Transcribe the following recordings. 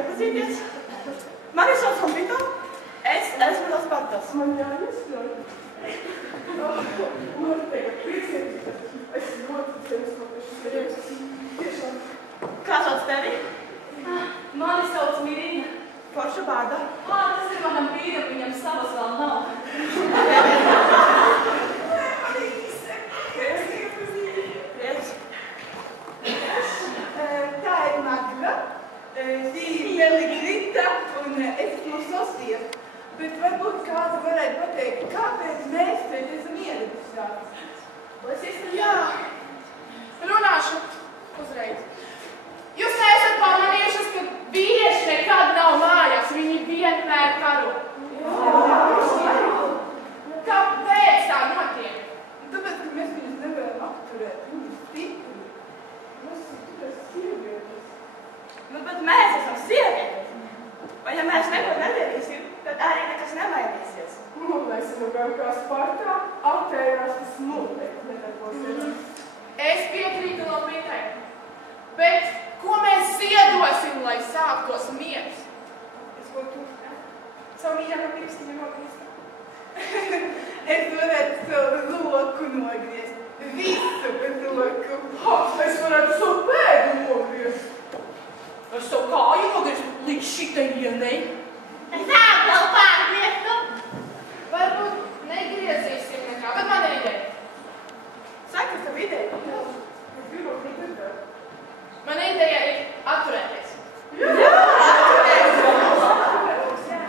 iepazīties. Mani sauc Humpito. Es esmu tas Spartas. Man jāiesļauj. Man tagad priecīgi, es ļoti tevis paši tiešām. Kā sauc tevi? Mani sauc Mirina. Forša vārda. Tas ir manam vīram, viņam savas vēl nav. Tā ir Magda, Grita un es esmu Sofija. Bet varbūt kāda varētu pateikt, kāpēc mēs šeit esam ieradušās? Vai es esmu? Jā, runāšu uzreiz. Jūs neesat pamanījušas, ka vīrieši nekad nav mājās, viņi vienmēr karo. Kāpēc tā notiek? Tāpēc, ka mēs viņus nevaram apturēt, viņi stipri. Mēs esam tikai sievietes. Nu, bet mēs esam sievietes. Vai ja mēs neko nedarīsim, tad arī nekas nemainīsies. Mēs esam kā Spartā, aptērās tas noteikti nedarbosies. Es piekrītu Lopītai, bet ko mēs iedosim, lai sāktos miers? Es ko tu? Savu mīļāko pirkstiņu nogriezt. Es varētu savu roku nogriezt. Visu roku. Es varētu savu pēdu nogriezt. Es savu kāju nogriezt līdz šitai dienai. Es vēl pārgrieztu. Varbūt negriezīsim nekā, bet man ir ideja. Saki, tavu ideju. Es gribu dzirdēt. Mana ideja ir atturēties. Jā,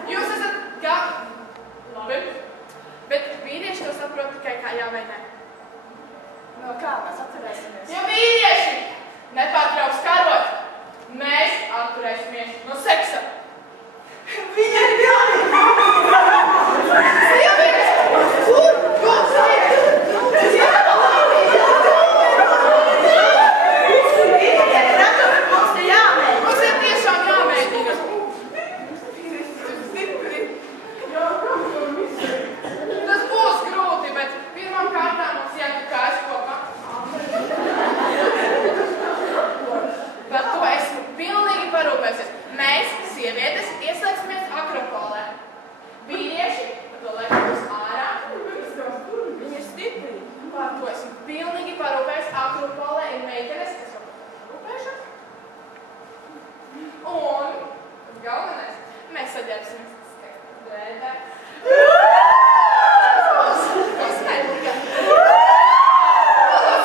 Jūs esat labi, bet vīrieši to saprot tikai kā jā vai nē. No kā mēs atturēsimies? Ja vīrieši nepārtrauks karot, mēs atturēsimies no seksa. Viņa ir pilnīgi! Mums ir tiešām jāmēģina. Tas būs grūti, bet pirmām kārtām mums jāņem kājas kopā. Par to esmu pilnīgi parūpēsies. Mēs, sievietes, ieslēgsimies Akropolē. Vīrieši par to laikam būs ārā. Viņi ir stipri. Par to esmu pilnīgi parūpējies. Akropolē ir meitenes, kas jau parūpējušas. Un galvenais, mēs saģērbsimies skaistā drēbē.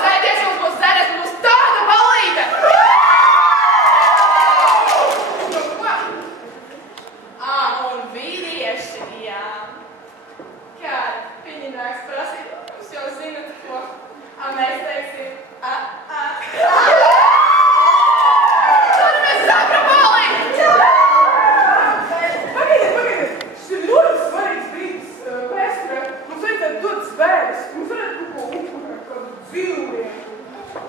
Sēdies, mums būs zeres, mums tāda balīte! Un vīrieši, jā. Kā viņi nāks prasīt, jūs jau zinat, ko. Mēs teiksim, Tad mēs Akropolī! Pagaidiet! Šis ir ļoti svarīgs brīdis vēsturē. Mums vajadzētu dot zvēres. Mums varētu kaut ko upurēt, kādu dzīvnieku.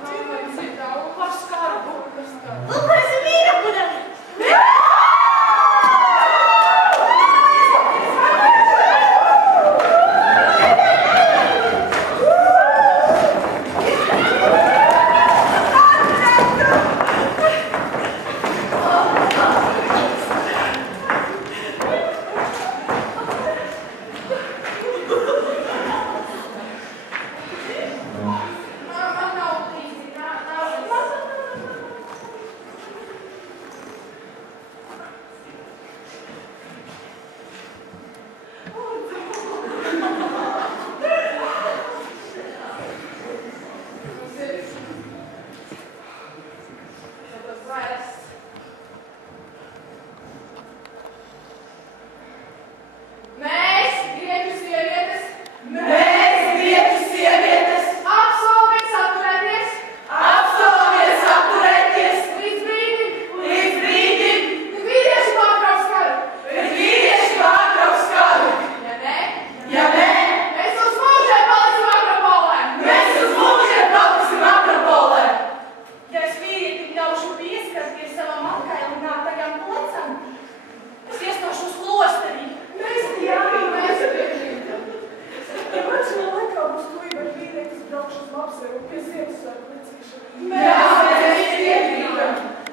Cilvēks ir daudz par skarbu. Lūkosim vīra pudeli! Man nav trīzi, nav.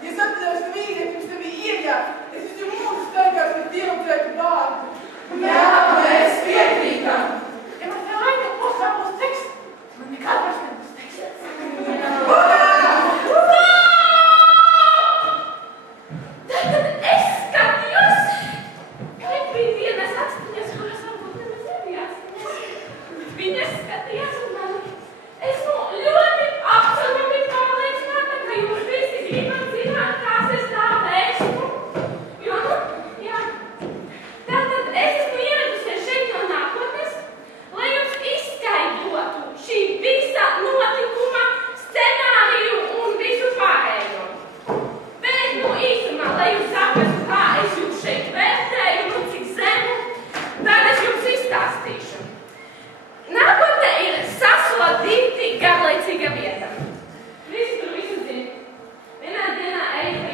Ja sapņos, ka vīrietis tevi ieļā, zināt, kāds es tāda esmu? Jo, jā. Tātad es esmu ieradusies šeit no nākotnes, lai jums izskaidrotu šī visa notikuma scenāriju un visu pārējo. Bet, īsumā, lai jūs saprastu, kā es jūs šeit vērtēju un cik zemu, tad es jums izstāstīšu. Nākotnē ir sasodīti garlaicīga vieta. Visi tur visu zina. Vienā dienā eju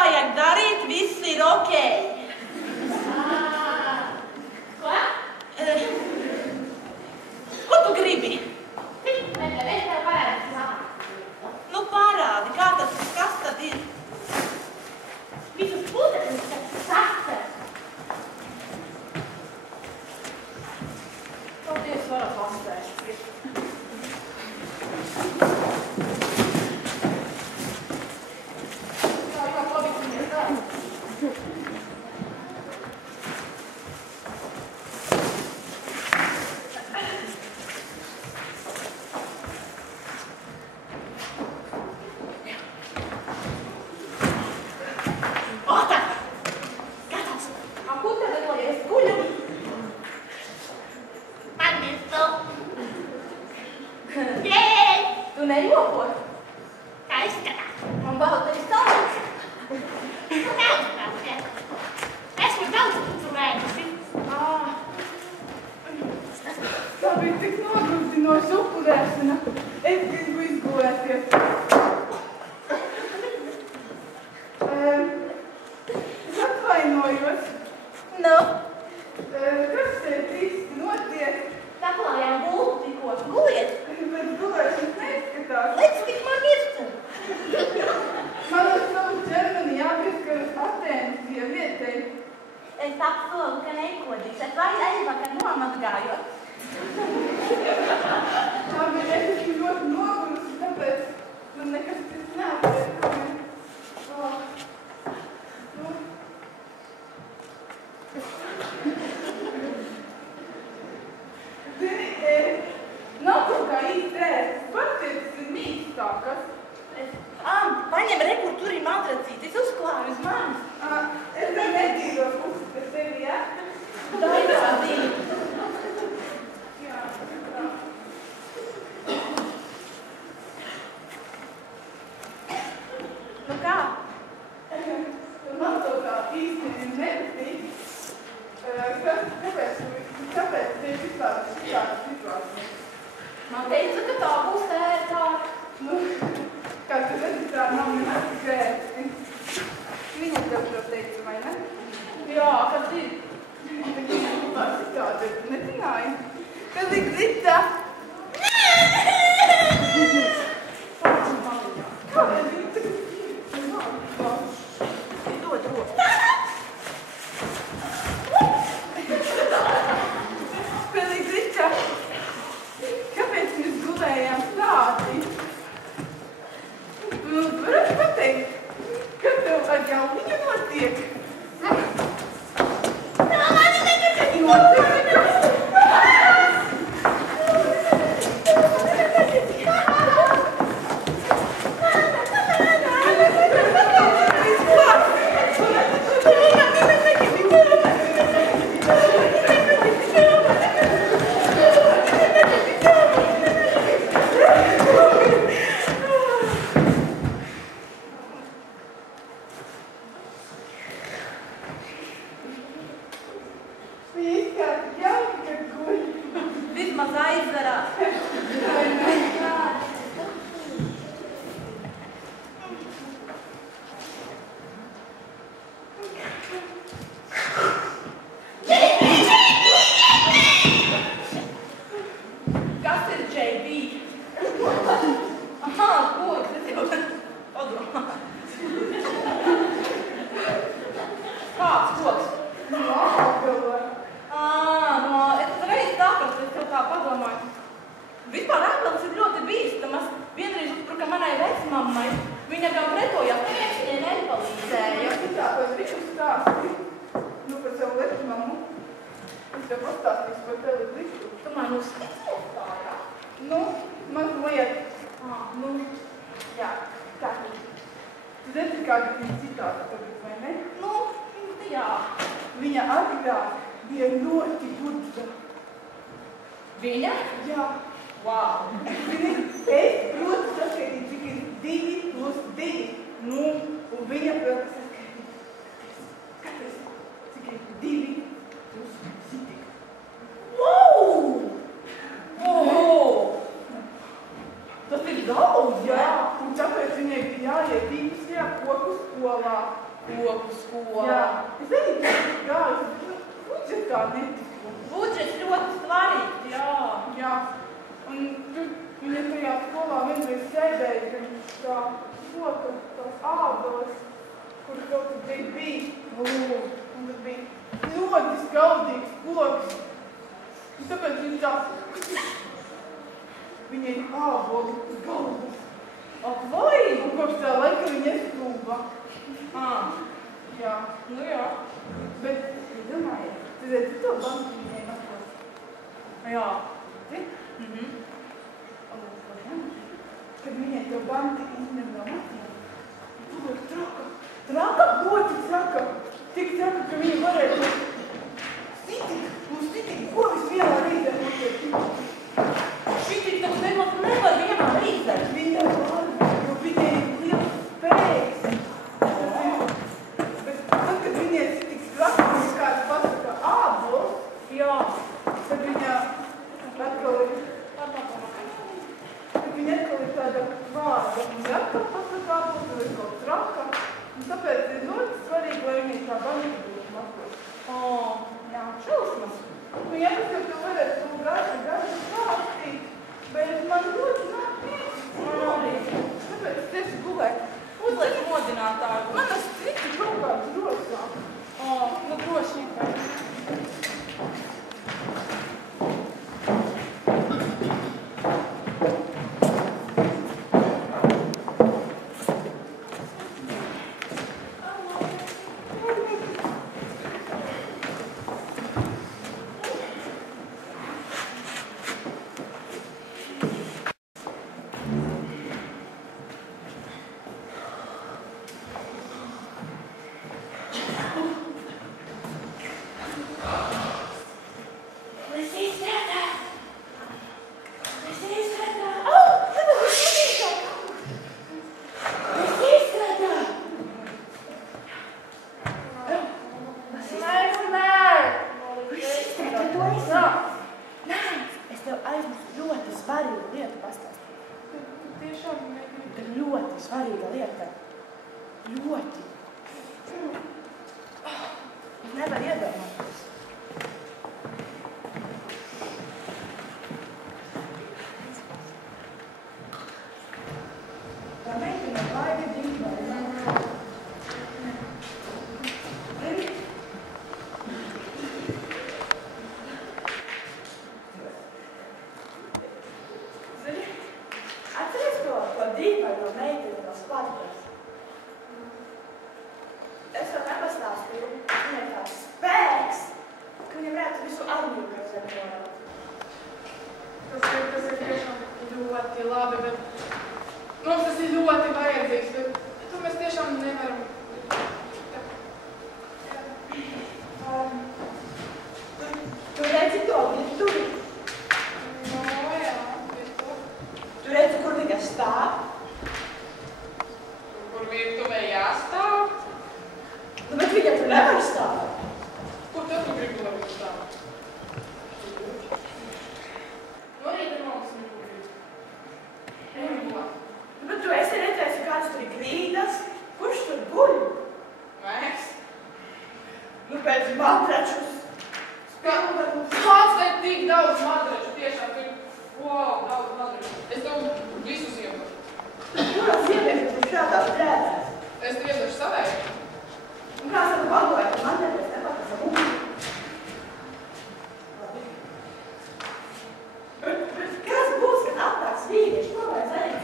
nevajag darīt, viss ir ok. Ko? Ko tu gribi? Es tev parādīšu. Nu parādi, kas tad ir? Visus putekļus, kas sacer. Paldies, varat pastāstīt. Jā, pabīsimies tā. Tu nejoko? Kā izskatās? Man bail tevi sauc. Esmu daudz turējusi. Tā bija tik nogurdinoša upurēšana. Es gribu izgulēties. Es atvainojos. Nu? Kas šeit īsti notiek? Saklājām gultu tikko. Guliet. Bet gulēšanas neizskatās. Lec tik man iestum. Man uz savu ķermeni jāpieskaras Atēnas sievietei. Es apsolu, ka nekodīšu. Es vai aizvakar nomazgājot. Tā bija es esmu ļoti nogurusi, tāpēc man nekas cits neatliek. Zini, nav kaut kā īsti ēst. Partietis ir mīkstākas. Paņem rekur, tur ir matracīti. Es uzklāju uz manis. Es tev nedīdos uzskat tevi, ja? Dai tādī. Jā, tā. Nu kā? Man to tā īsti nepatīk. Kāpēc tev vispār šitāda situācija? Man teica, ka tā būs ērtāk. Nu, kā tu redzi, tā nav nemaz tik ērti. Viņa tev šo teica, vai ne? Jā, kas ir? Tā šitāda, nezināju. Kas ir Zita? Kāda ir Zita? Dod roku. Pilnīgi Zita. Kāpēc mēs gulējām tādi? Nu, varētu pateikt, kas tev ar galviņu notiek? Vismaz aizverās. Kas ir JB? Aha, koks, es jau padomāju. Kāds koks? Es reiz sapratu, es tev tā padomāju. Vispār ēklis ir ļoti bīstamas. Vienreiz uzbruka manai vecmammai. Viņa gan pretojās, neviens viņai nepalīdzēja. Tā, ko es viņu stāstīju, nu, par savu vecmammu, es tev pastāstīšu par tevi visu. Tu man uzskatījās tā, jā? Nu, mazliet. Nu, jā, tā. Tu zini, kāda viņa citāta tagad, vai ne? Nu, jā. Viņa agrāk bija ļoti gudra. Viņa? Jā. Wow. Zini, es protu saskaitīt, cik ir 2 plus 2. Nu, un viņa prota saskaitīt. Katrs, cik ir 2 plus 7. Wow! Oh! Tas ir daudz, jā? Jā, un tāpēc viņai bija jāiet īpašajā koku skolā. koku skolā. Jā, es arī gāju, bet budžets kā netiku. Budžets ļoti svarīgs, jā. Jā, un tur viņa tajā skolā vienreiz sēdēja, ka tā koka, tās ābeles, kur kaut kur bija. Un tas bija ļoti skaudīgs koks. Un tāpēc viņš tā, viņai āboli uz galvas. Ak, vai? Un kopš tā laika viņa stūba. Jā. Nu jā. Bet, ja domājiet, tu redzi to banku viņai makos? Jā. Redzi? Kad viņai to banku izņem no matiem, tu ir traka. Traka? Ļoti traka. Tik traka, ka viņa varētu sitīt, govis vienā reizē notiek. Šitik taču nevar vienā reizē. Viņa var, jo viņai ir liels spēks. Bet tad, kad viņai sitiks traka, viņa kāds pasaka ābols, Jā. tad viņa atkal ir tāda vārda. Viņa atkal pasaka ābols, tad ir kaut traka. Un tāpēc ir ļoti svarīgi, lai viņai tā banka būtu makos. Jā, šausmas. Nu, ja tas jau tu varētu to gāju stāstīt, bet man ļoti nāk mīgs. Man arī. Tāpēc es tieši gulēju. Uzliek modinātāju. Man tas strikti kaut kāds rosā. Nu droši. Ļoti svarīga lieta. Ļoti. Es nevaru iedomāties. Tā meitene vaiga dzīvē. Atceries to dīvaino meiteni no skladības? Es vēl nepastāstīju, viņai tāds spēks, ka viņam varētu visu armiju, kas zemorā. Tas ir tiešām ļoti labi, bet mums tas ir ļoti vajadzīgs, bet to mēs tiešām nevaram. Tu redzi to virtuvi? No, jā, es to. Tu redzi, kur viņa stāv? Kur virtuvē jāstāv? Nu, bet viņa tur nevar stāvēt. Kur tad tu gribi, lai viņš stāv? No rīta mums negrib. Negrib. Nu, bet tu esi redzējis, kāds tur ir grīdas? Kurš tur guļ? Mēs? Nu, pēc matračus. Kāds te tik daudz madraču? Tiešām tur, wow, daudz madraču. Es tev visus iepašu. Kurās sievietes tur šādā strēdās? Es tev iepašu savēju. Un kā saka pagoja, ka man nevies nepatasa mūsu? Bet kas būs, kad atnāks vīrieši? Ko vajag darīt?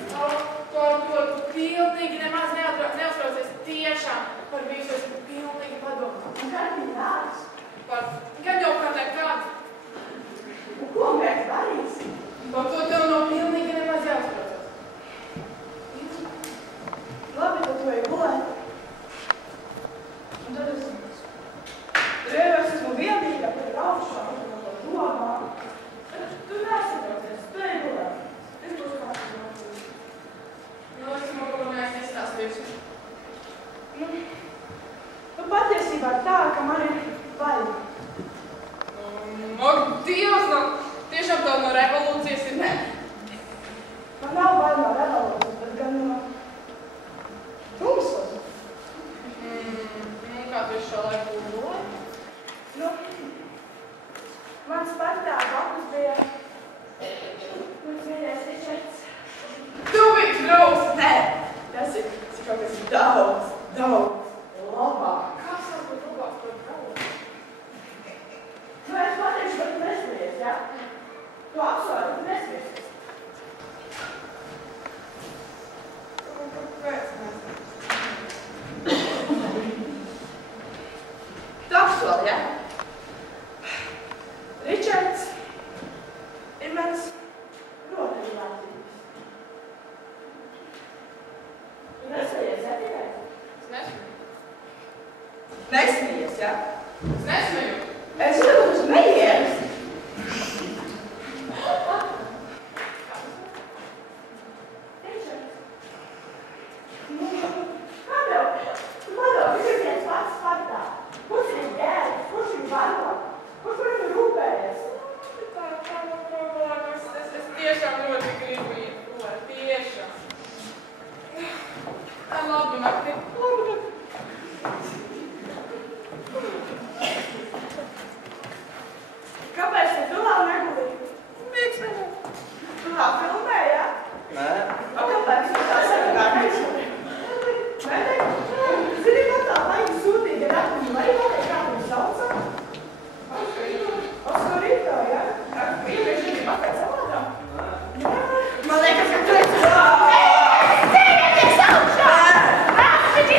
To tu pilnīgi nemaz neuztraucies. Tiešām par visu es pilnīgi padomā. Un kā viņi nāks? Gan jau kādai kāds. Un ko mēs darīsim? Par to tev nav pilnīgi nemaz jāuztraucas. Labi, tad tu ej gulēt. Un tad es esmu vienīga, kur ir augšā, kur ir no domā. Tu nesatraucies, tu ej gulēt. Es būs kāds no. Nu, es nogalināju nestāstījusi. Nu, patiesībā tā, ka man ir baigi. nesmējies, ja? Es nesmeju. Es zinu, ka tu smejies. Es tiešām ļoti gribu iet projām, tiešām. Labu nakti. Kāpēc tu vēl negulīji? Mīgs nevar. Tu vēl filmē, ja? Nē. O kāpēc tu tā sarunāties? Nē, zini, man tā vajag sūtīt, ja rakuni lai vēl, kā viņu sauca? Oskarito, ja? Vīrieši ir pakaļ savādā? Man liekas, ka tu esi... Nē! Sīvieties augšā! Nē!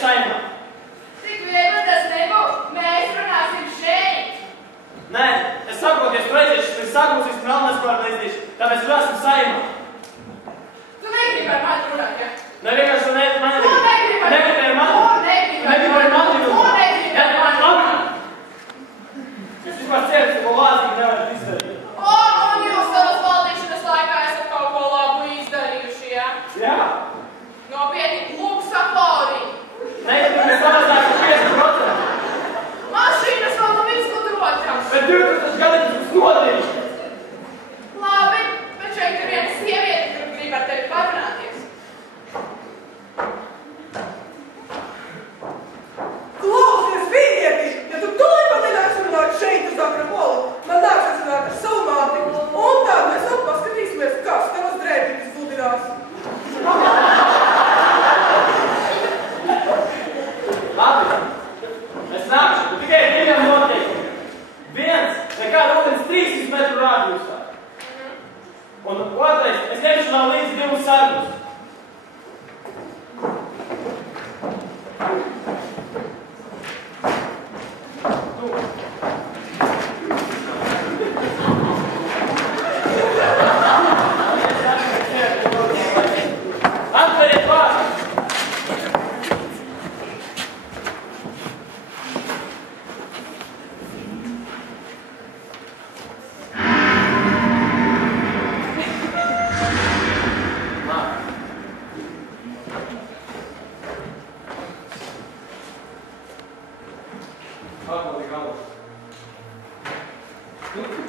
saimā. Tik viegli tas nebūs. Mēs runāsim šeit. Nē, es saprotu, ja tu aizies šis sagūsis melnās pārnaizdīši, tāpēc runāsim saimā. Tu negribi ar mani runāt, ja? Ne vienkārši tu negribi ar mani. Tu negribi ar mani. Negribi ar mani. Tu negribi ar mani. Tu negribi ar mani. Es vispār ceru, ka ko lāzīgi nevarat izdarīt. Un jūs savas valdīšanas laikā esat kaut ko labu izdarījuši, ja? Jā. Nopietni, luksaforī. Negribi, mēs samazināsim 50%. Mašīnas vēl nav izgudrotas. Bet 2000 gadi tas būs notiek. Labi, bet šeit ir viena sieviete, kur grib ar tevi parunāties. Klausies, vīrieti! Ja tu tūlīt pat nenāks runāt šeit uz Akropoli, man nāksies runāt ar savu māti, un tā mēs vēl paskatīsimies, kas tavas drēbītes budinās. Labi, es nākšu, tikai diviem noteikumiem. Viens, nekāda ūdens 300 metru rādījusā. Un otrais, es nevišu nav līdz 2 sargus. Atveriet vārdu! Pārbaudi galvu.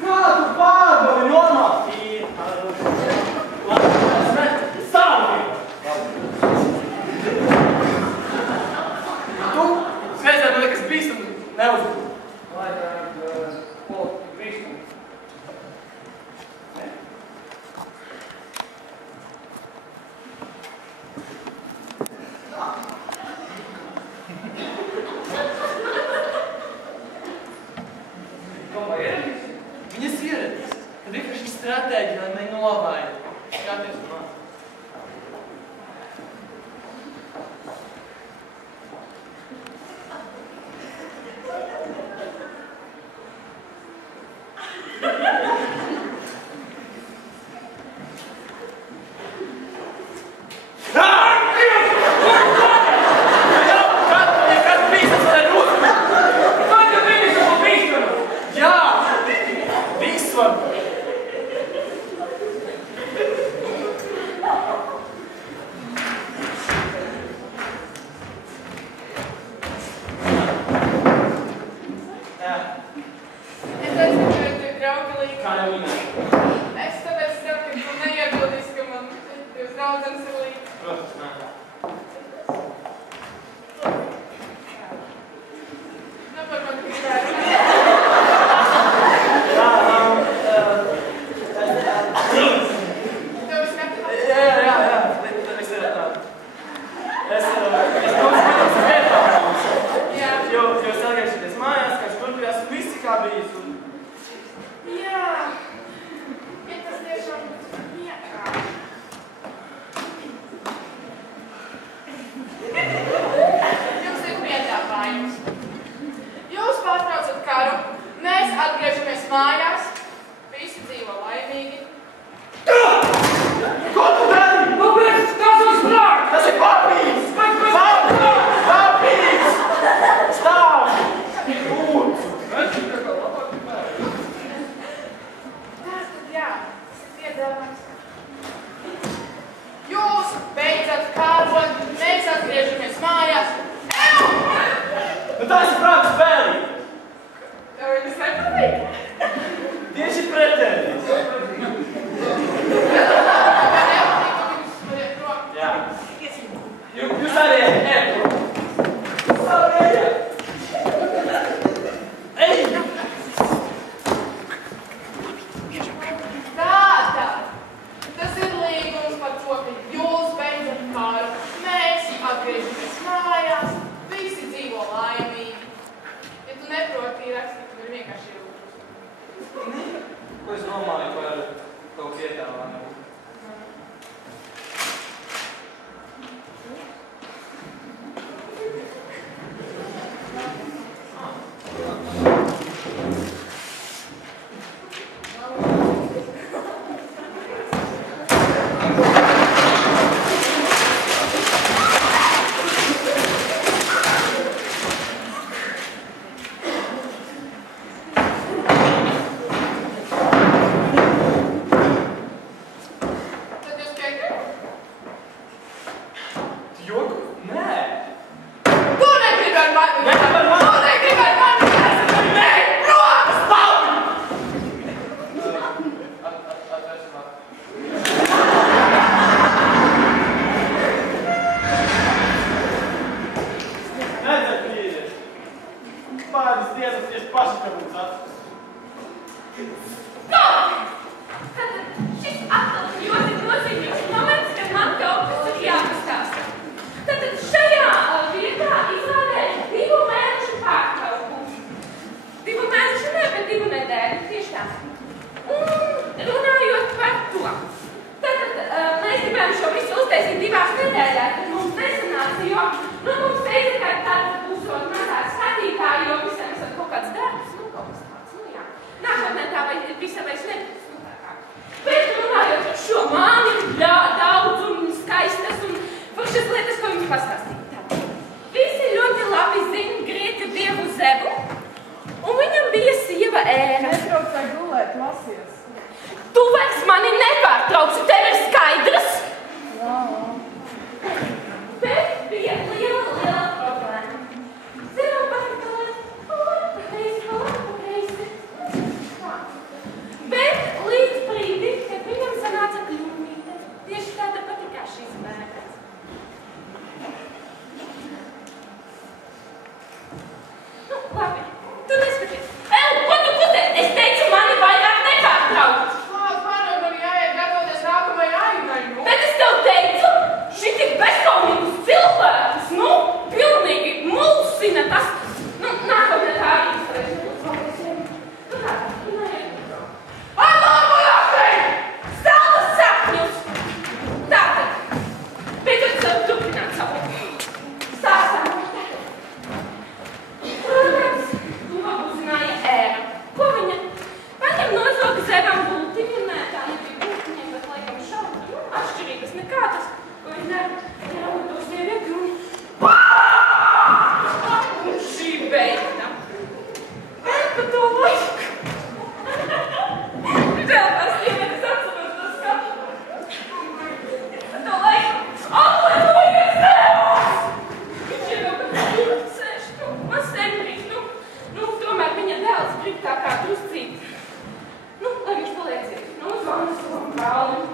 Kā tu pārbaudi normāli? Stāvi! Tu svēstāt man nekas bīstam neuzbūr. Lai tā politiku bīstam. Viņas ieradīs. Tad vienkārši stratēģija, lai viņi novaina. Skaties un man. Ko es domāju par tavu piedāvājumu? vispār tiesas tieši paši, ka mums atrast. Tad šis atkal ļoti nozīmīgs moments, kad man kaut kas ir jāpastāsta. Tad šajā vietā izrādēju 2 mēnešu pārtraukumu. 2 mēnešu ne, bet 2 nedēļu, tieši tā. Un runājot par to. Tad mēs gribējām šo visu uztaisīt 2 nedēļās, tad mums nesanāca, jo mums teica, ka tāda būsot mazāk skatītāji, jo visiem esat kaut kāds darbs, kaut kas tāds, jā. Nākotnē tā visam vairs nebūs. Bet runājot par šo māni, daudz un skaistas un foršas lietas, ko viņi pastāstīja. Visi ļoti labi zina grieķu dievu Zebu, un viņam bija sieva Ēra. Netraucē gulēt, lasies. Tu vairs mani nepārtrauci, tev ir skaidrs? Jā. Bet bija liela problēma. Zinu, pakatolēt, pakreisi. Bet līdz brīdim, kad viņam sanāca kļūmīte, tieši tāda pati kā šis bērns. Nu, labi, tu neskaties. Ko tu kutē? Es teicu, mani vairāk nepārtrauc. Man jāiet gatavoties nākamajai ainai, nu. Bet es tev teicu, šitik bezkaunīgus cilvēkus, nu, pilnīgi mulsina tas, nu, nākamajā tā īstais. Tu tā, Salda sapņus! Tātad, beidzot sev turpināt savu stāstāmu. Protams, to uzzināja Ēra. Ko viņa? Paņem nozoga Zebam bultiņu, nē, tā nebija bultiņiem, bet laikam šauda. Nu, atšķirības nekādas, ko viņa nerauj to sievieti un... Un šī beigta. Bet pa to laiku. Žēl tās sievietes atceros to skatu. To laiku. Aleluja, Zeus! Viņš ir vēl pat sēž, man senbrīd, tomēr viņa dēls grib tā kā druscīt. Lai viņš palieciet. Zvana savam brālim.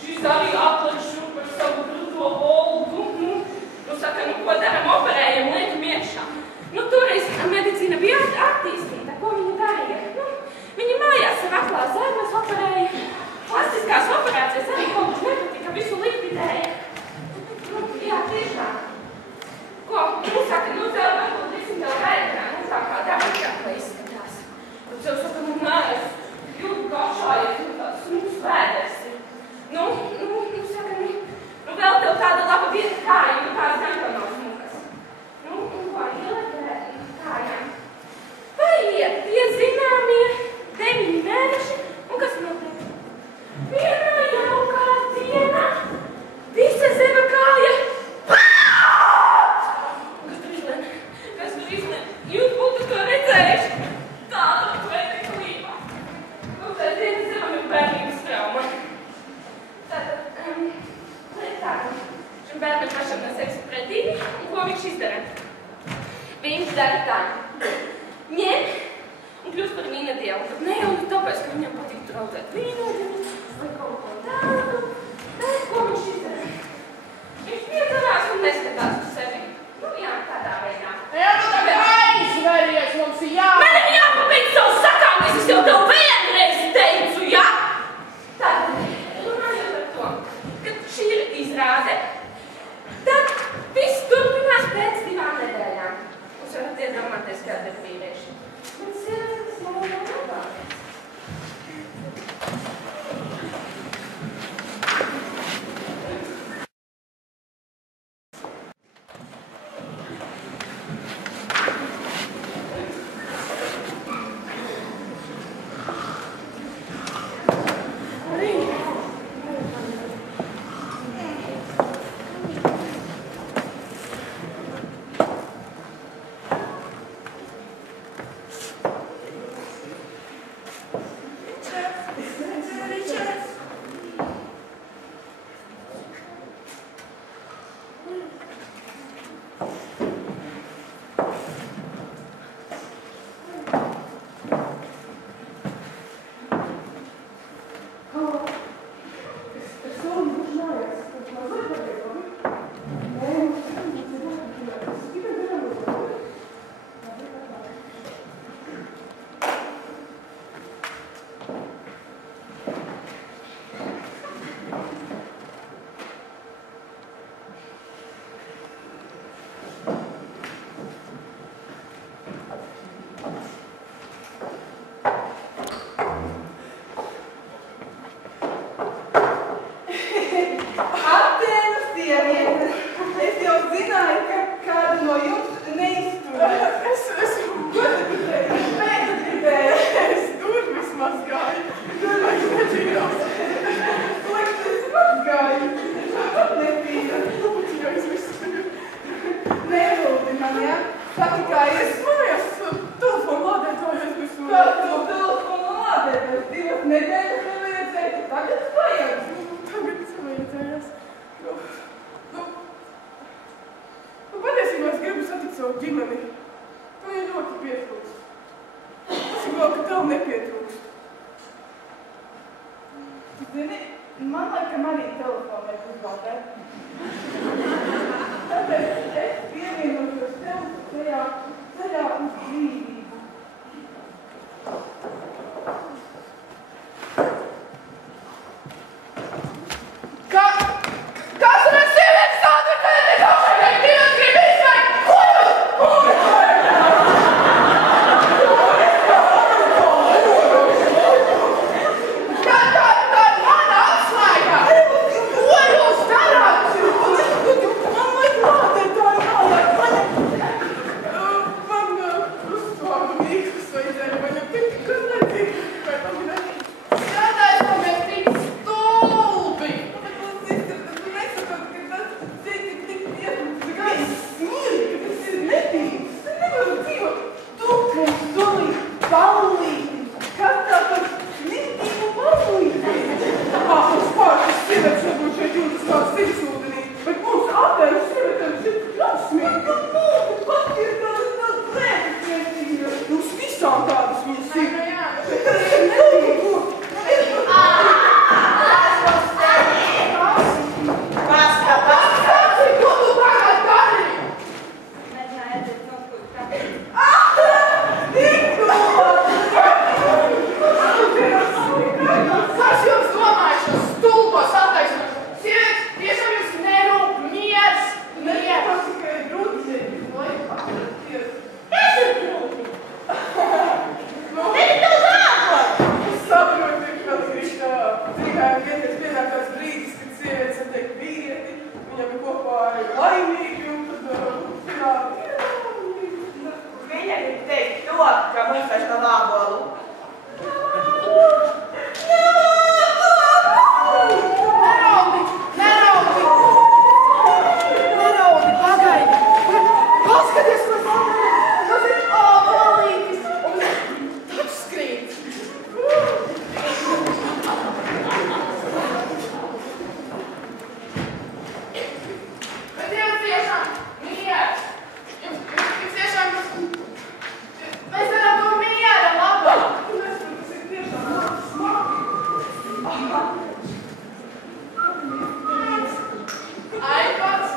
Šis arī atlaž šur par savu bruto volgu. Saka, ko daram, operējam, liekam iekšā. Toreiz medicīna bija attīstīta, ko viņa darīja. Viņa mājās sev aklā zēmas operēja. Plastiskās operācijas arī kaut kas nepatika, visu likvidēja. Jā, tieši tā. Ko? Saka, tev varbūt visam tev vērtā, tā kā dabīgāk, lai izskatās. Tad tev saka, nē, es jūtu kā šājies, tāds svēders ir. Saka, vēl tev tāda laba vieta kāja, tās gan tev nav smukas. Ko ielēt kājām? Paiet tie zināmie 9 mēneši, un kas notiek? Vienā jaukā dienā visa Zeba kāja. Kas tur izlien? Jūs būtu to redzējuši? Tādu tveiklībā. Tā diena Zebam ir bērnības trauma. Tātad, liet tādu. Šim bērnam pašam neseks pretī, un ko viņš izdara? Viņš dara tā. Ņem un kļūst par vīnadievu, bet ne jau tāpēc, ka viņam patīk traucēt vīnadievu vai kaut ko tādu. Bet ko viņš izdara? Viņš piedalās un neskatās uz sevi. Jā, tādā veidā. Tad aizveries, mums ir Man ir jāpabeidz savu sakāmies, es jau tev vienreiz teicu, jā? Tātad, runājot par to, kad šī ir izrāde, tad viss turpinās pēc 2 nedēļām. Jūs varat iedomāties, kāda ir vīrieši. Bet sievietes jau nav labākas. to, ka tev nepietrūkst. Zini, man laikam arī telefonu vajag uzbaldēt. Tāpēc es pievienošos tev ceļā uz dzīvību. Kas un es sievietes tādu ir tādi nekaušai, ka divas grib izveikt? Ko jūs? Tā ir mana atslēga! Ko jūs darāt? Man vajag lādēt tā jālāk. Man uztvāru mīklas vajadzēja, man jau tik, kas nedzīv. Vai man nedzīv? Strādājas man mēs tik stulbi! Kas jums domāja šo stulbos attaiksmēs? Sievietes, tiešām jums nerūp miers, miers. Tikai drudzeļi, laikā. Es ir grūti. Nē, tev dārba. Es saprotu, ka tikai vienreiz pienākās brīdis, kad sievietes satiek vīrieti, viņam ir kopā arī laimīgi, un tad Viņa grib teikt to, ka mums vairs nav ābolu. Neraudi, pagaidi! Paskaties, kas ir ābolītis un touchscreens! Bet jums tiešām miers! Jums tiešām mēs varam to miera labāk! tas ir tiešām smagi. iPads!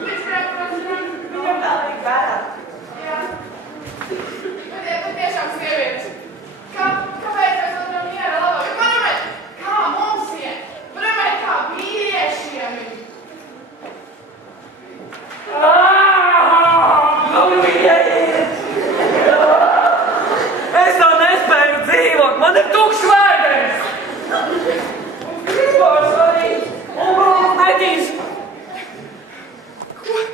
Līdzkrājums, Viņam vēl ir garām. jā. Bet tiešām sievietes. Kāpēc mēs varam miera labāk? Padomājiet, kā mums iet? Padomājiet, kā vīriešiem ir. Es tā nespēju dzīvot, man ir tukšs vēders! Un gribās arī, un vēl nedīs. Ko?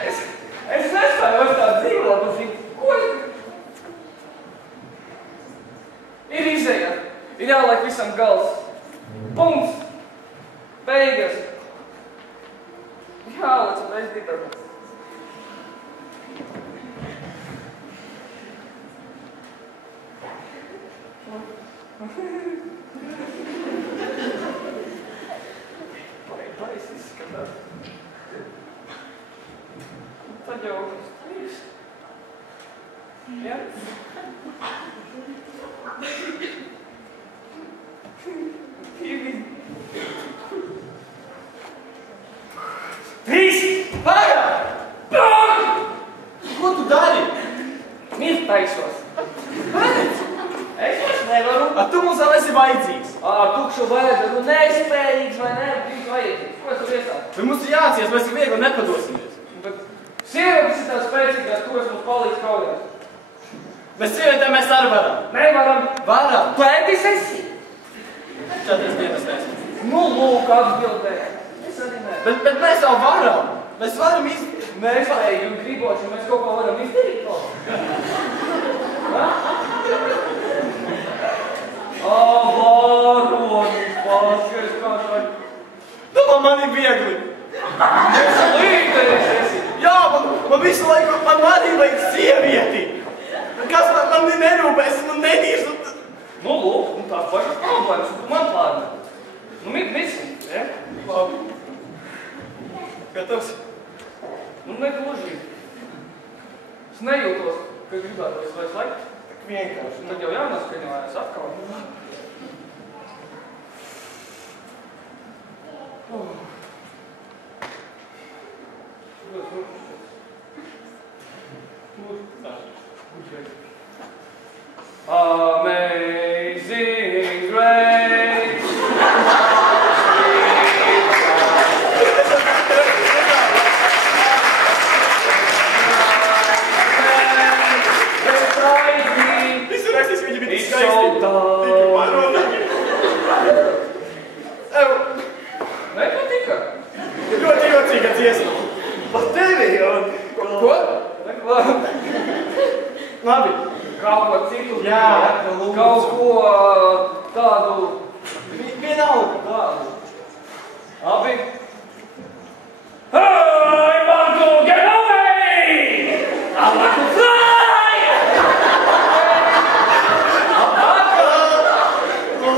Es nespēju vairs tā dzīvot, un zinu, ko es... Ir izēja, ir jāliek visam gals. Punkts. Beigas. Jāliec, un es gribu. Baisi izskatās. Tad jau trīs. Ja? Divi. Trīs! Pārā! Ko tu dari? Mirt taisos. Pēc? Es vairs nevaru. Tu mums vēl esi vajadzīgs. Tukšu vēderu, nespējīgs vai ne, viņš vajadzīgs. Ko es tur iestādu? Bet mums ir jācies, mēs ir viegli nepadosimies. Bet sievietes ir tās spēcīgās, kuras mums palīdz kaujās. Bet sievietēm mēs arī varam. Nevaram. Varam. Pētis esi. 4 dienas neesam. Nu, lūk, atbildē. Es arī ne. Bet mēs jau varam. Mēs varam izdarīt. Mēs vajag un griboši, mēs kaut ko varam izdarīt. Varonis, paskaties, kā šai. Nu, man ir viegli. Es līderis esi. Jā, man visu laiku, man arī vajag sievieti. Kas man nerūpēs, man nedīrs. Nu, lūk, tās pašas problēmas, un tu man plāni. Nu, mīsim, ja? Labi. Gatavs? Nu, negluži. Es nejūtos Kad gribētu visu laiku? Tak vienkārši. Tad jau jānoskaņojas atkal. Amazing grace. Nepatika? Ļoti jocīga dziesma. Par tevi, jo... Ko? Labi. Kaut ko citu. Jā, kaut ko tādu... Vienalga. Tādu. Labi. I want to get away! I want to fly!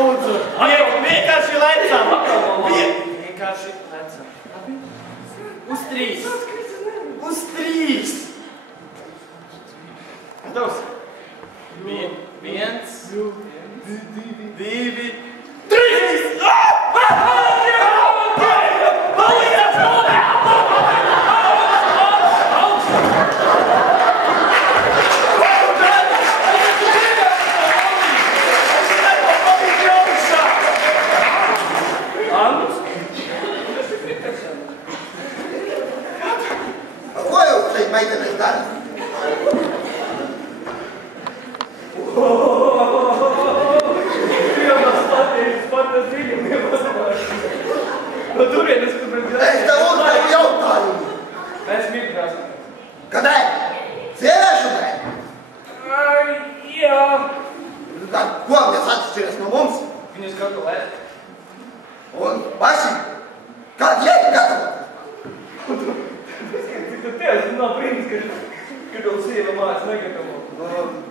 Lūdzu. Vienkārši lecam. Vienkārši lecam. Labi? Uz 3. Uz 3. Gatavs? 1, 2, 3. Ko jūs šeit meitenes darat? Tas viņam nepaspāj. No turienes, kur mēs grāsim. Es tev uzdevu jautājumu. Mēs grāsim. Kadēļ? Sieviešu dēļ? Jā. Ko mēs atšķiras no mums? Viņas gatavēt. Un paši? Kādi jēgi gatavot? Cik tu tiesa, nav brīdis, kad tev sieva mājas negatavo.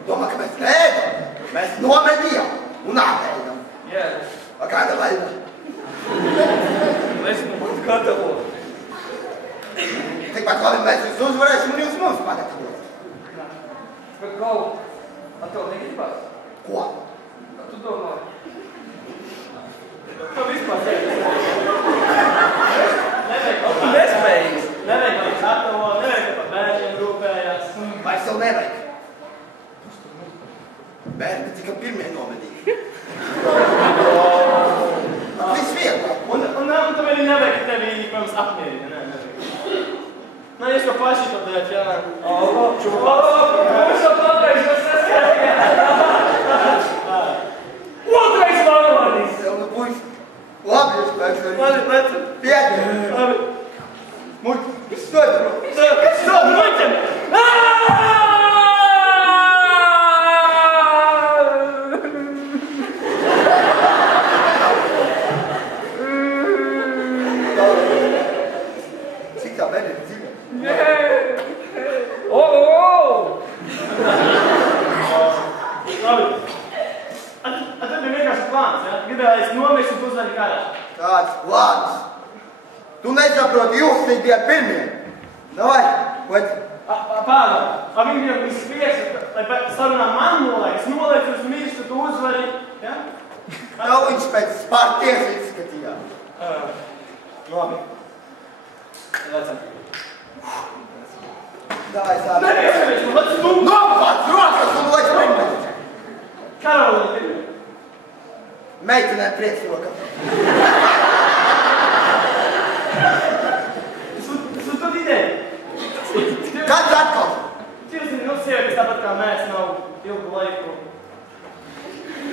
Domā, ka mēs neēdam. Mēs nomedījam un āpējam. Jā. A kāda laida? Es nu būtu gatavot. Tikpat labi mēs jūs uzvarēsim un jūs mums pagatavot. Bet kaut, tev negribas? Ko? Kā tu domā? Tev vispār Tu nespējīgs. Nevajag arī gatavot, nevajag par bērniem rūpējās. Vairs jau nevajag. Bērni tikai pirmie nomedīja. Viss vieglāk. Un tev arī nevajag, ka tevi, protams, apmierina. Nevajag. Nu, es jau paši to darīt, jā. Mums jau patreiz jau saskatījā. Otrais vārvārnis. Puisi, labi jūs pēc. Labi. Pietiek. Labi. Muļķi, stod! Stod, muļķim! Cik tā bērni ir dzīve? Labi. Tad bija vienkārši plāns, ja? Gribējās nomest un tu uzvari karā. Kāds plāns? Tu nesaproti, jūs te bijāt pirmie. Davai, koķi. Pādā, viņi bija vispiesi, lai sarunā man nolaik. Es nolaiku uz mirstu, tu uzvari, ja? Tev viņš pēc Sparties izskatījā. Labi. Lecam. Davai, sādi. Nevies, lec tu! Nopats rokas un lec pirmais. Karolīna, pirmie. Meitenē priekšroka. Es tad ideju. Kāds atkal? Cilvēks ir sieva, kas tāpat kā mēs nav ilgu laiku.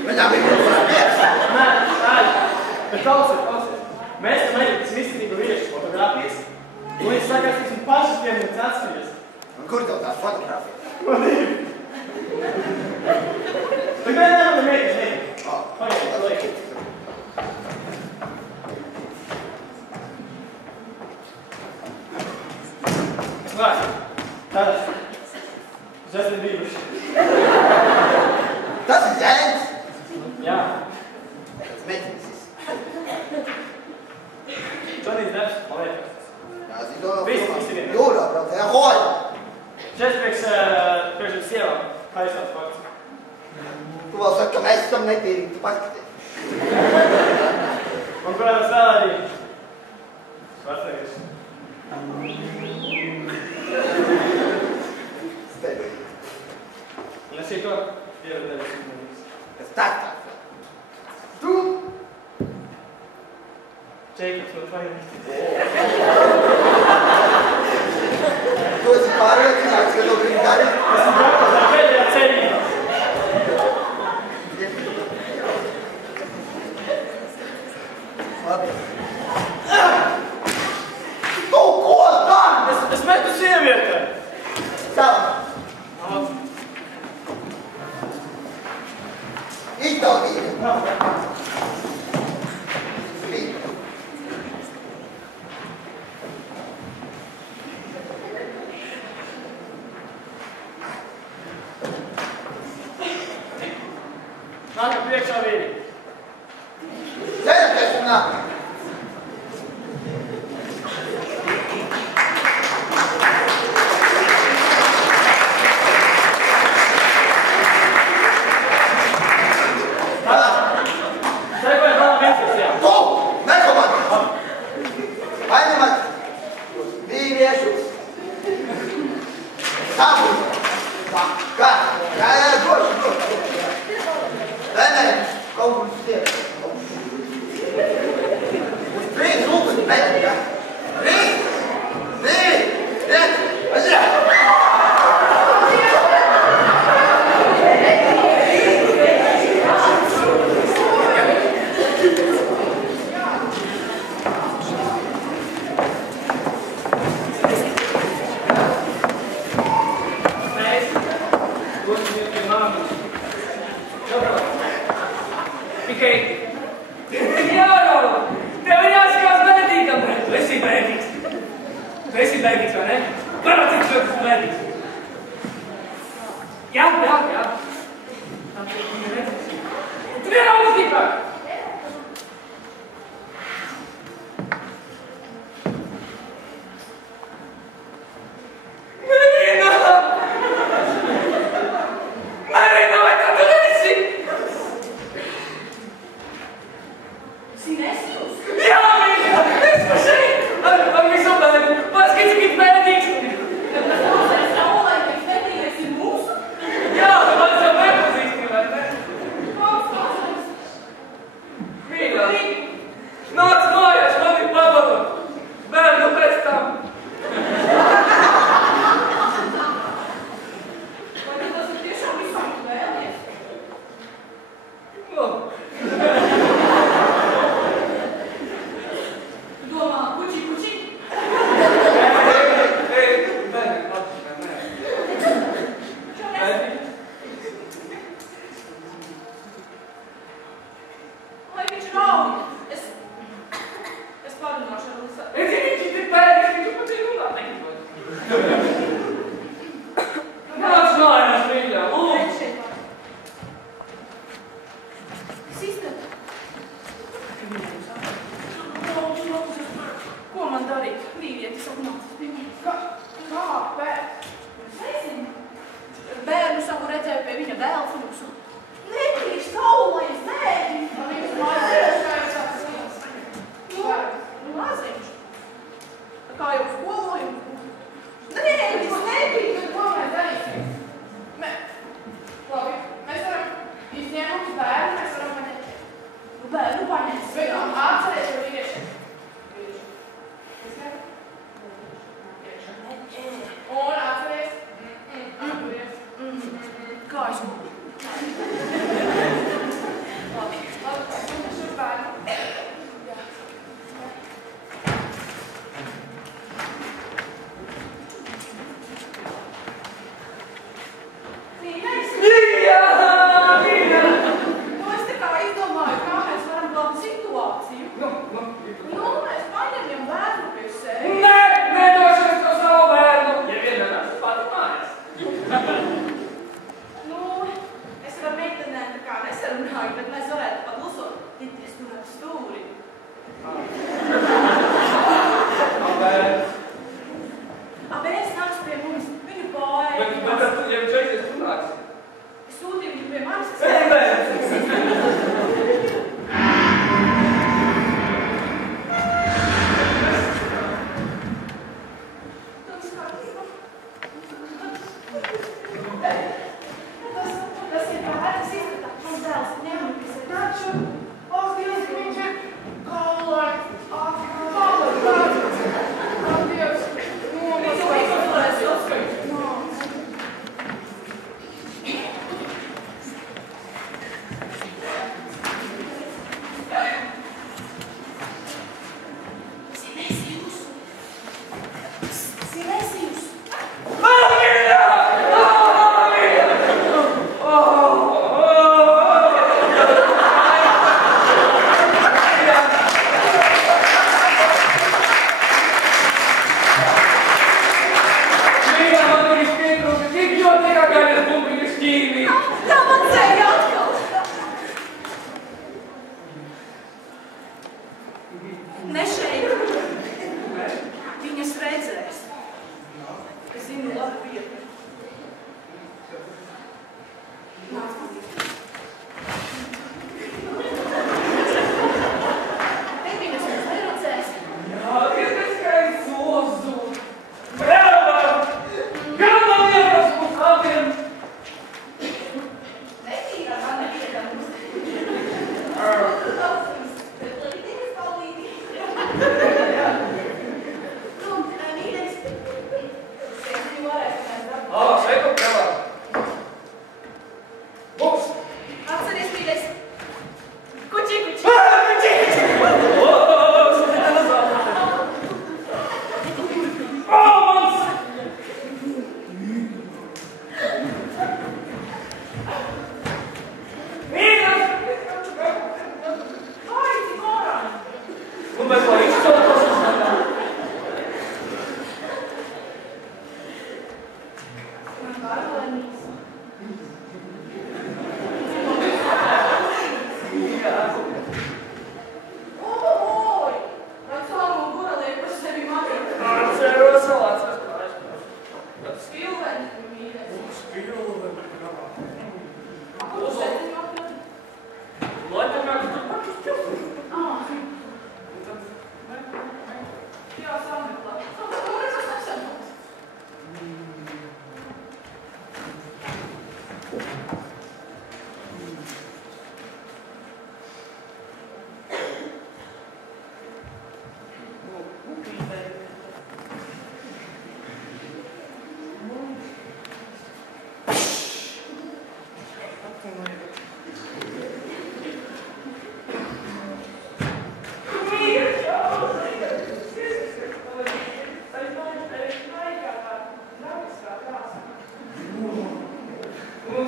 Viņām ir priekš. Nē, bet klausies. Mēs tam aizvīsim izcinību viešu fotogrāfijas, un viņš saka, ka esmu pašas pieminēts atskaries. Un kur tev tās fotogrāfijas? Man ir. Tu gribēji meitas. Pagaid. Vai, tad, es esmu bijuši. Tas ir Jēns. Jā. Tas meitenes. Džonijs darbs, man liekas. Jā, zinu, Visi vien. Jūrā, brauc, jā, hoj. Šeit priekš sieva Taisās fakts. Tu vēl saki, ka mēs esam netīrīgi, tu paskaties. Man prātās vēl arī Svartēgies. Stēdīgi. Nesī to ievedēļas uzmanības. Es tā. Tu? Čeikums no tvajiem. Tu esi pārliecināts, ka tu gribi darīt? Esmu braukas ar pēdējā ceļā. Labi. Tu ko dari? Es metu sievietē. Tā. Izdalīgi. Nākam priekšā vīri. Ceļaties un nāk. Sekojiet man instrukcijām. Tu! Nekomandi! Paņemat vīriešus. Sabu. Kā? Jā, došu. Nē, kaut kur stiep. Uz priekšu uguni, bet, jā. Rīt! Divi! Viens! Aizjā! Tikai, jā, tev ir jāskatās bēdīgam, tu esi bēdīgs. Tu esi bēdīgs, vai ne? Parāds, cik tu esi bēdīgs. Jā. Tu vienalga stiprāk. Marina, vai tā tu esi? Sinesius? Jā, mīļā, es pa šeit, ar visu bērnu, paskatīt, cik bēdīgs. Mūsais saulēkais bēdīgais ir mūsu? Jā, tu mans jau nepazīsti, vai ne? Mīļā, nāc mājās, mani pavado, bērnu pēc tam. Vai tu tas ir tiešām visam tu vēlies? Nu, Tu domā, kuči? Lai viņš rauj. Es parunāšu ar Lisa. es zinu, viņš ir bēdīgs, viņš pat ir runāt negribot. Nāc mājās, mīļā, lūdzu. Sister. Ko man darīt? Vīrietis atnācis pie mums. Kāpēc? Nezinu. Bērnu savu redzēju pie viņa dēls mūsu. Nekrīst saulais bērni. Man viņš mājās skaitās. Maziņš. Kā jau skoloju. Nekrīst, nekrīst. Ko mēs darīsim? Labi, mēs varam izņēmumus bērnu, mēs varam paņemt. Bērnu paņems. Bet man atcerēt, ka vīrieši. Un atceries. Atceries. Kā es būtu? Labi, šur bērnu. Jā. Mīļais. Mīļā! Nu, es tā kā izdomāju, kā mēs varam glābt situāciju. Nu, mēs paņemjam bērnu pie sevi. Nē, nedošos to savu bērnu. Ja vienmēr esmu pati mājās. Nu, es ar meitenēm tā kā nesarunāju, bet mēs varētu paklusot. Tities tur ar stūri. Abēs nāks pie mums, viņu Bet bāja. tad, ja viņš aizies, tu nāksi.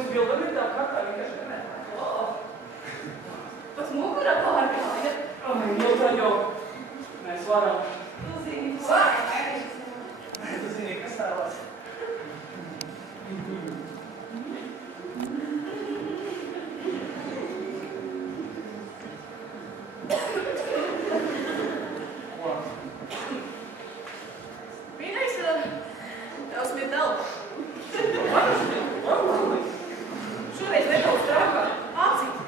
mums bildam ir tā kārtā vienkārši vienmēr. Pat mugura pārgāja. Nu, tad jau mēs varam. Tu zini, ko? Tu zini, kas tālās. Mīļais, tavs mir telpa. Šoreiz nedaudz trakā. Acīt.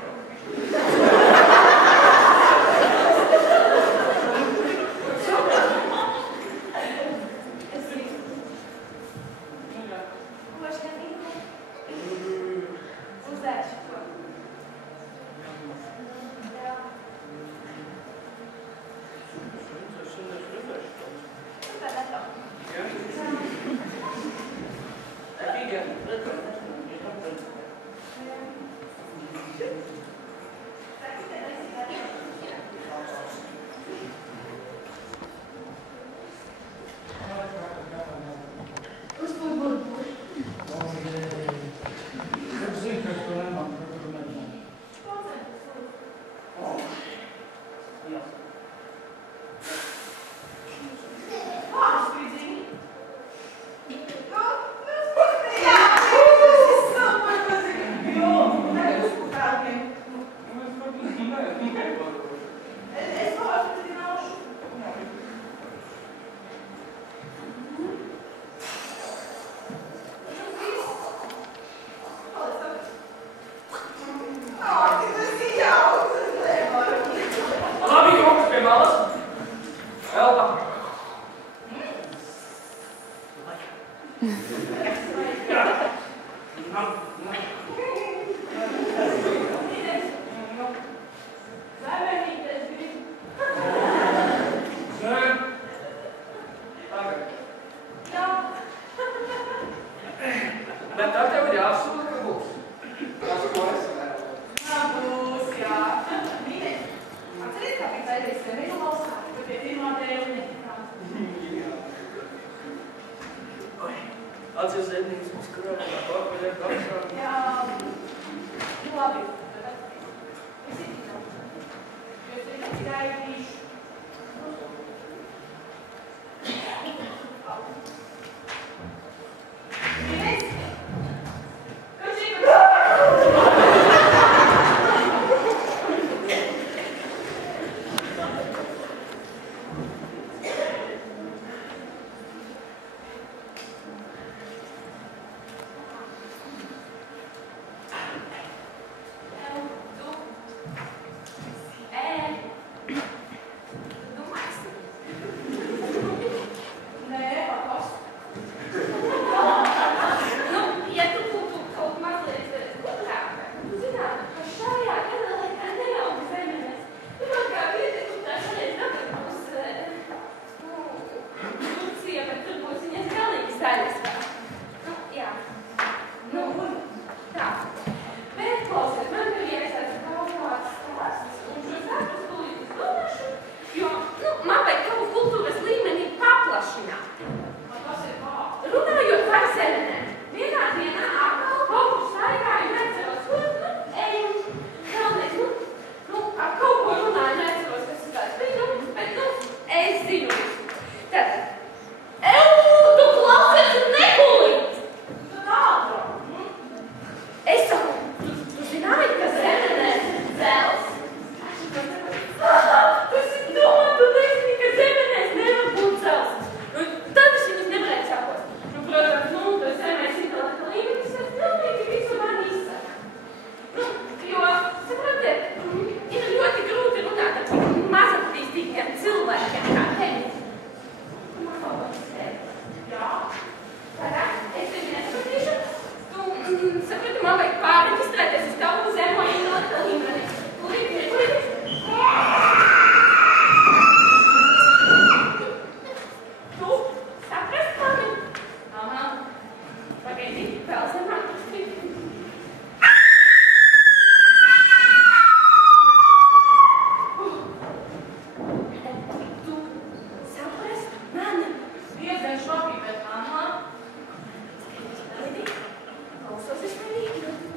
Klausos es manī.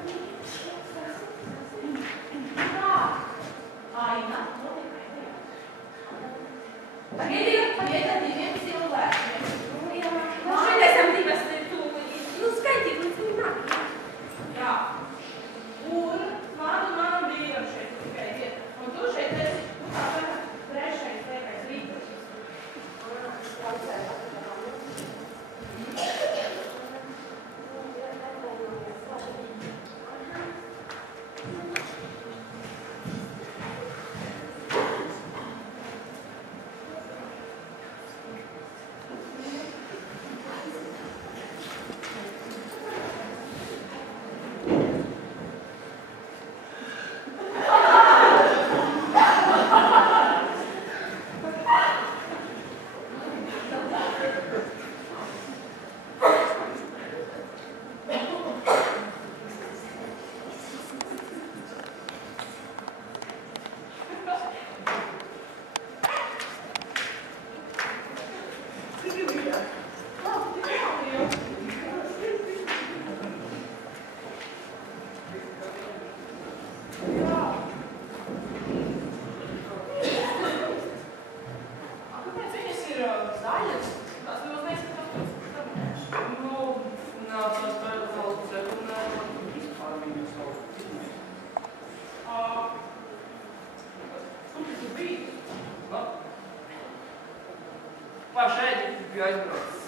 biju aizbraucis.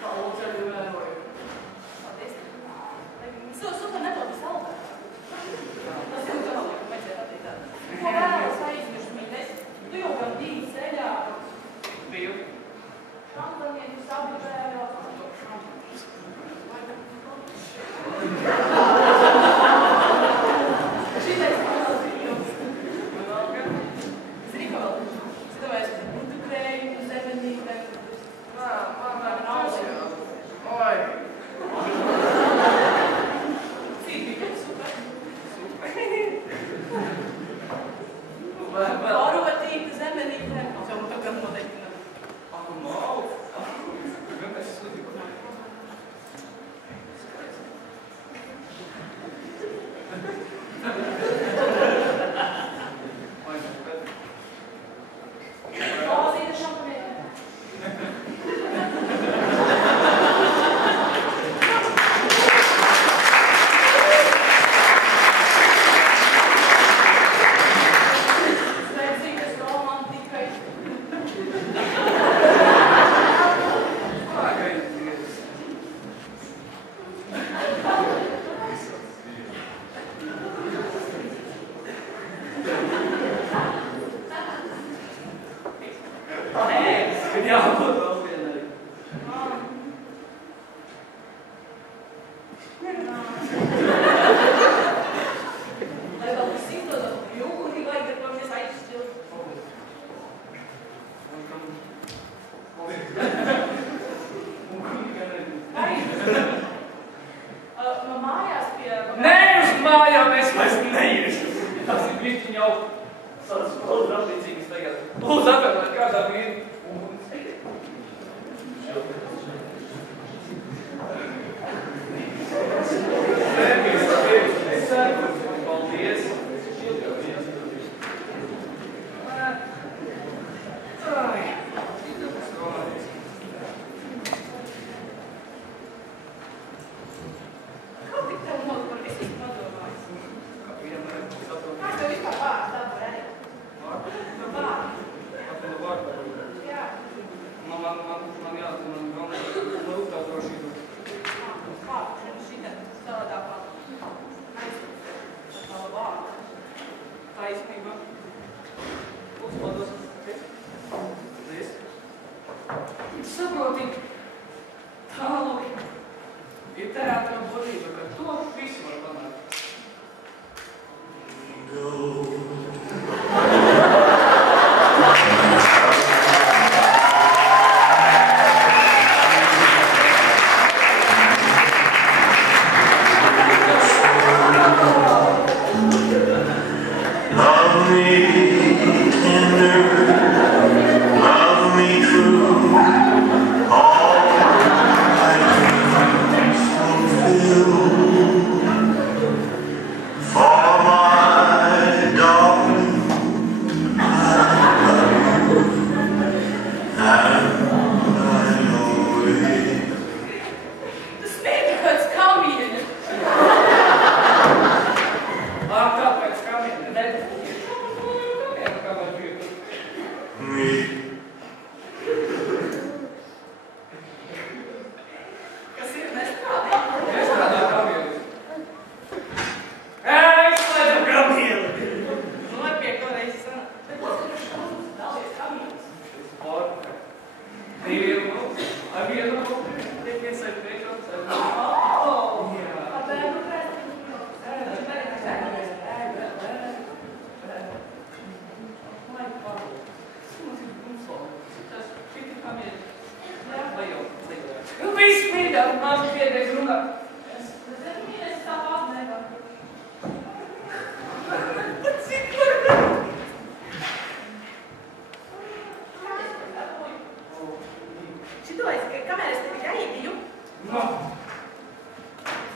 Tālu ceļu vēroju. Paldies. Super nepaldies algā. Tas jau tā, ka vajadzēja attīstāt. Ko vēlas aizmirst, mīļais? Tu jau gan divi ceļā. Biju. Šampanietis apgabējo. Šitais palas bija. Zini, ko vēl? Sitāvēs budu krēju, zemenītē. Man nav jau. Oi. Cīdīgi, super. Vēl. Parotīta, zemenītē. Jau tagad noteikti nav. Ak, nav. Vienkārši sūdību. Pauzīta šampanietē. Sveicingas romantikai. Kad jābūt vēl vienai. Lai vēl viss izdodas, jūgurī vajag, bet man mēs aizšķilt. Man mājās pie... Nē, uz mājām es vairs neiešu. Tas ir bišķiņ jau tāds daudz rapīcīgas tagad. Lūdzu, atvērt kādā brīdī. Paldies. Kā tik tev par visu padomājis? Kā tev vispār vārds tādu arī? Vārds. Jā. Man jāzina, man uztās drošību. Vārds, šitā savādāk vārds. Tā vārds. Taisnība. Uzpados. Paldies. Saproti, tālāk ir teātra bodība, ka to visu var panākt. Love me tender, love me true, all my dreams fulfill. For my darling, I love you, and I know it. Tas nebija pēc kamieņa. Kāpēc kamieņa? Nebūtu. Kā var būt? Me. Kas ir nestrādā? Nestrādā kamieņa. Aizslēdzu kamieņu! Nu, ar piekto reizi sanāk. Bet tas ir dalījies kamieņus. Porka. Divi mums. Ar vienu mums. Tiek viens ar priekšā. Jā. Ar bērnu prēstu. Viss mīļā, man piedēļ runā. Es tāpat nevaru. Šito es, kamēr es tevi gaidīju, No.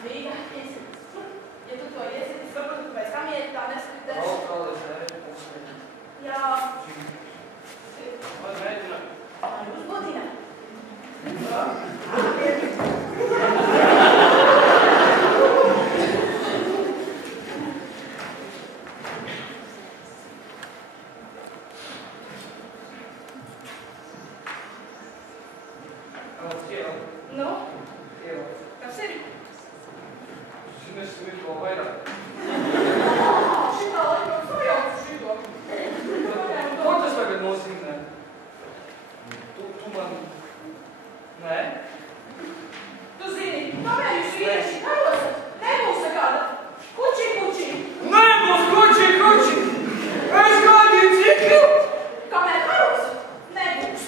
Zvīga, ja tu to iesi, es varbūt tu pēc kamieņa tā neskatās. Jā. Vai mēģināt? Uzbudina. ir vēl vairāk. Šitā laikam sajauc šito. Ko tas tagad nozīmē? Tu man... Nē? Tu zini, kamēr jūs vīrieši karosat, nebūs nekāda kuči. Nebūs kuči! Es gādīju ciklu! Kamēr karosat, nebūs.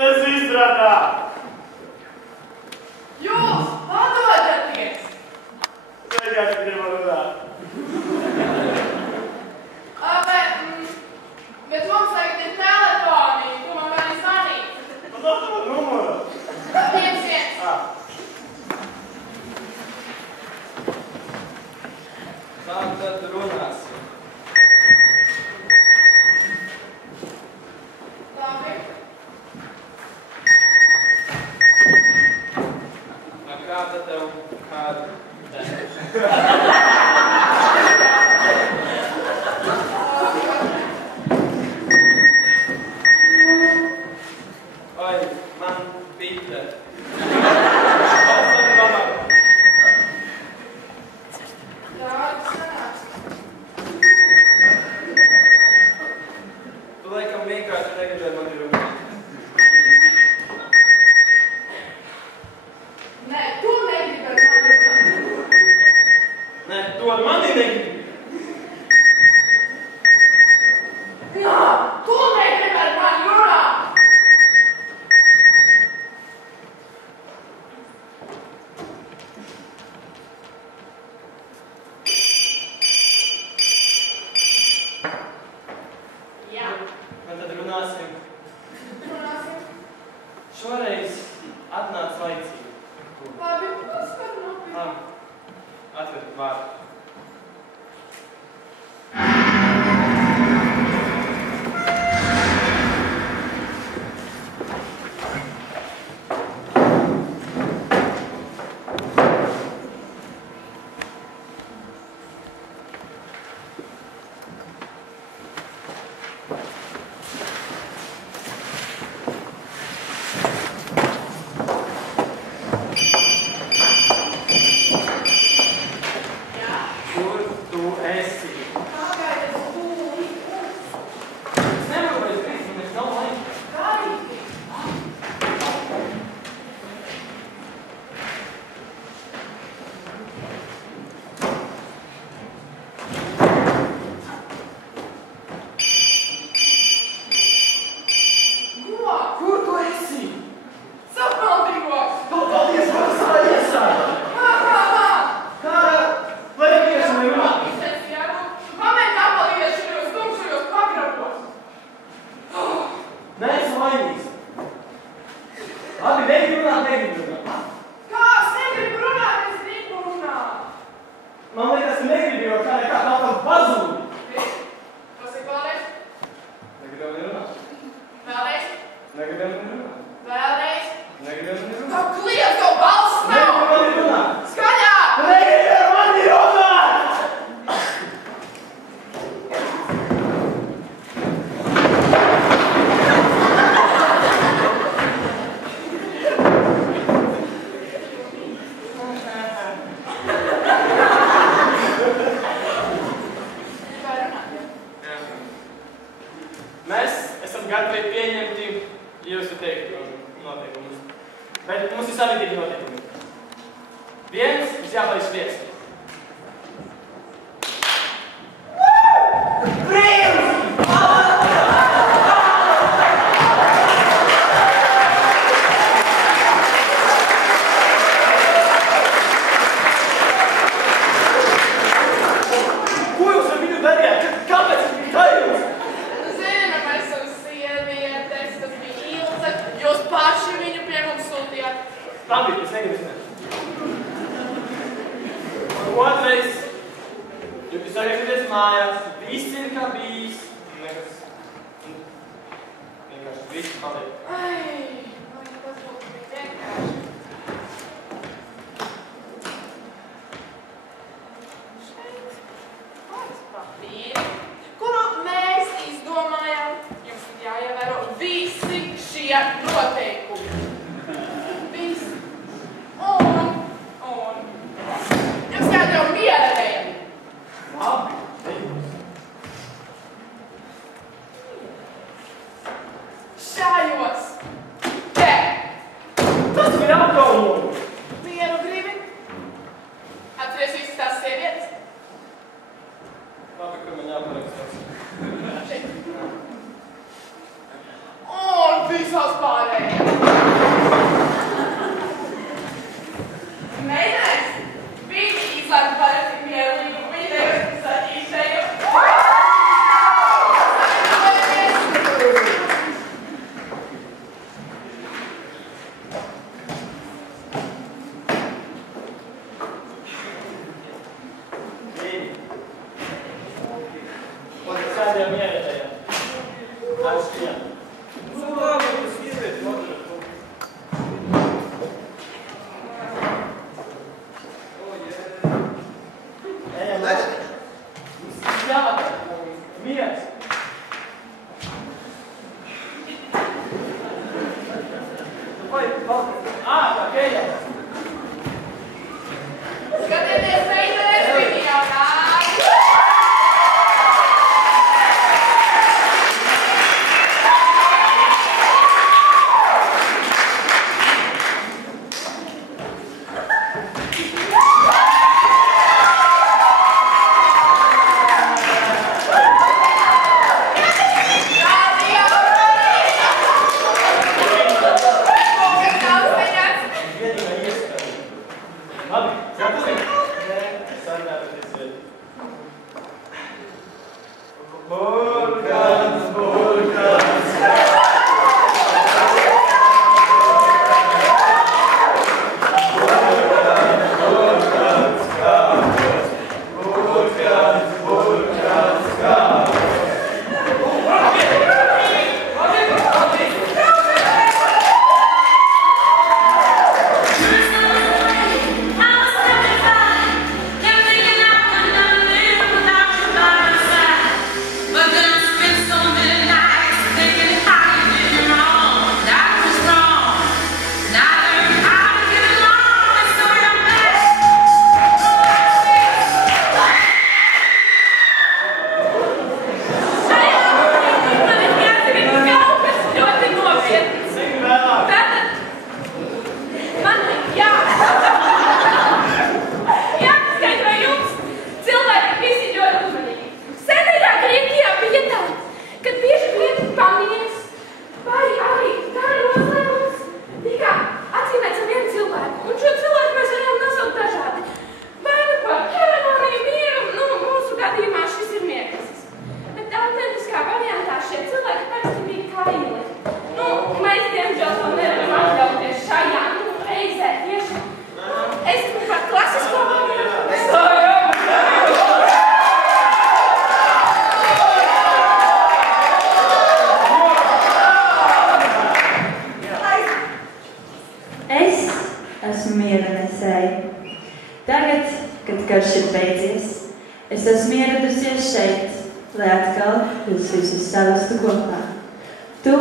Tas izstrādā! Jūs padodaties! Vienkārši gribam runāt. Bet mums tagad ir telefoni, ko man var zvanīt. Man nav to numuru. 11. Tad runāsim. Labi. Kāda tev kāda? Oi, man bīte. Tu laikam vienkārši negribēji mani runāt. Nē, tu negribi ar mani runāt. Nē, tu ar mani negribi. Jā, tu negribi ar mani runāt. Jā. Un tad runāsim. Runāsim. Šoreiz atnāc laicīgi. Labi, uzskatu nopietni. Labi. Atved vārdu. Kur tu esi? Kāpēc es tūlī? Es nevaru vairs brīdis, un es nav laika. Darīti. Ko? Kur tu esi? Sapaldīgos! Paldies par savu iesādi! Ha! Kā? Lai vienkārši nerunā! Kāpēc apaldījies šajos tumšajos pagrabos? Neesmu vainīgs. Labi, negribu runāt. Kā es negribu runāt, es gribu runāt? Man liekas, ka negribu, jo kā nekā nav tam pazūdi. Pasaka vēlreiz? Negribēju nerunāt. Vēlreiz? Negribēju nerunāt. Vēlreiz? Negribēju nerunāt. Tev kliedz, tev balss nav! Negribu mani runāt. Skaļāk! Negribu mani runāt! Vai runāt? Mēs esam gatavi pieņemt jūsu teikto noteikumus. Bet mums ir savādākie noteikumi. Viens, mums jāpaliek viesi. Ko jūs ar viņu darījāt? Kāpēc viņš bija tajos? Zini, mēs esam sievietes, tas bija Ilze. Jūs paši viņu pie mums sūtījāt. Labi, es negribu zināt. Un otrais, jūs atgriežaties mājās, viss ir kā bijis. Vienkārši viss pabeigt. Ai, vai, tas būtu vienkārši. Šeit kāds papīri, kuru mēs izdomājām. Jums ir jāievēro visi šie noteikumi. Visi. Un. Jums jādara miera dēļ. Labi. Šājos. Te. Tas ir apgaumoju. Mieru gribi? Atceries visas tās sievietes? Labi, ka man jāparakstās. Šeit. Un visās pārējās. Meitenes, viņi izlēma parasti mieru līgumu. Viņi nevar satīšēju. Kādiem ieradējām? Aizskrien. Nu, labi, tas ieviet, otru. Ejam, jādara. Miers. Vai, tā ejam. Skatieties, meitenes, viņi jau nāk. Labi, gatavs? Sarunāties. Burkans, burkans. karš ir beidzies. Es esmu ieradusies šeit, lai atkal jūs visus savestu kopā. Tu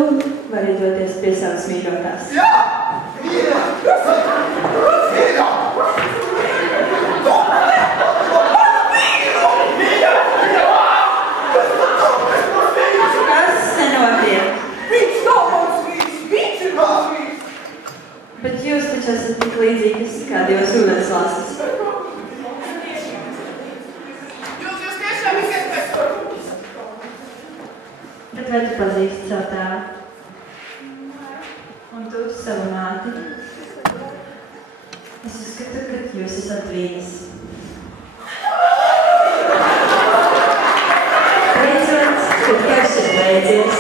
vari doties pie savas mīļotās. Jā! Mīļā! Mīļā! Kas nenotiek? Viņš nav mans vīrs! Viņš ir mans vīrs! Bet jūs taču esat tik līdzīgas kā divas ūdens lases. Jūs tiešām esat pēc to? Bet vai tu pazīsti savu tēvu? Un tu savu māti? Es uzskatu, ka jūs esat vīnas. Beidzot, kad karš ir beidzies,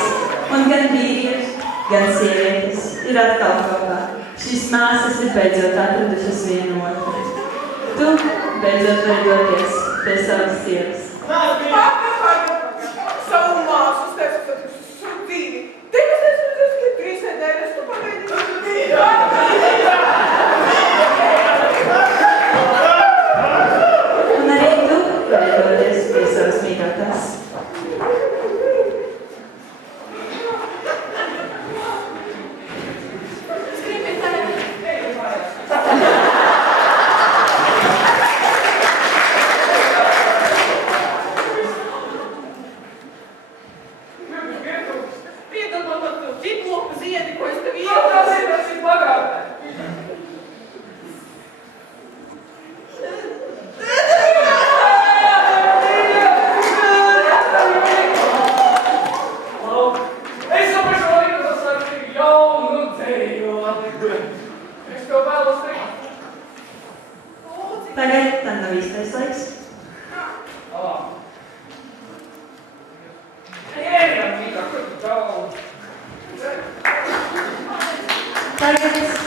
un gan vīrieši, gan sievietes ir atkal kopā. Šīs māsas ir beidzot atradušas vienu otru. Tu beidzot vari doties pie savas sievas. Savu māsu, es teicu, ka tu dzīvi. Te, kas teicu, ka tev vēlos teikt. Tagad tam nav īstais laiks. Tagad